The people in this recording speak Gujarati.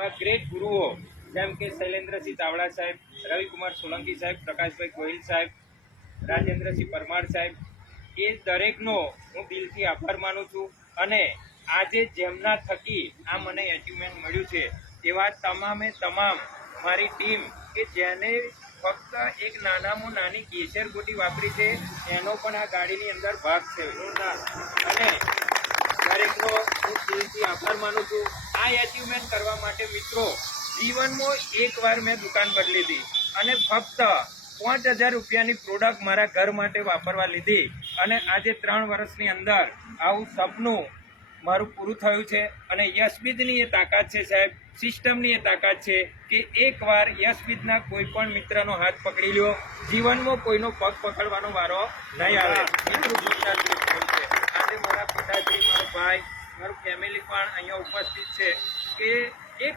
એવા ગ્રેટ ગુરુઓ જેમ કે શૈલેન્દ્રસિંહ ચાવડા સાહેબ, રવિકુમાર સોલંકી સાહેબ, પ્રકાશભાઈ ગોહિલ સાહેબ, રાજેન્દ્રસિંહ પરમાર સાહેબ, એ દરેકનો હું દિલથી આભાર માનું છું અને આજે જેમના થકી આ મને એચિવમેન્ટ મળ્યું છે, એવા તમામે તમામ મારી ટીમ કે જેને ફક્ત એક નાનામાં નાની કેસર ગોટી વાપરી છે, એનો પણ આ ગાડીની અંદર ભાગ છે. અને હું દિલથી આભાર માનું છું. આ એચિવમેન્ટ કરવા માટે મિત્રો, જીવનમાં એકવાર મેં દુકાન બદલી હતી અને ફક્ત પાંચ હજાર રૂપિયાની પ્રોડક્ટ મારા ઘર માટે વાપરવા લીધી. અને આજે ત્રણ વર્ષની અંદર આવું સપનું મારું પૂરું થયું છે. અને યશબીજની એ તાકાત છે સાહેબ, સિસ્ટમની એ તાકાત છે કે એકવાર યશબીજના કોઈ પણ મિત્રનો હાથ પકડી લ્યો. જીવનમાં કોઈનો પગ પકડવાનો વારો નહીં આવે. એટલું આજે મારા પિતાશ્રી મારો ભાઈ મારું ફેમિલી પણ અહીંયા ઉપસ્થિત છે કે એક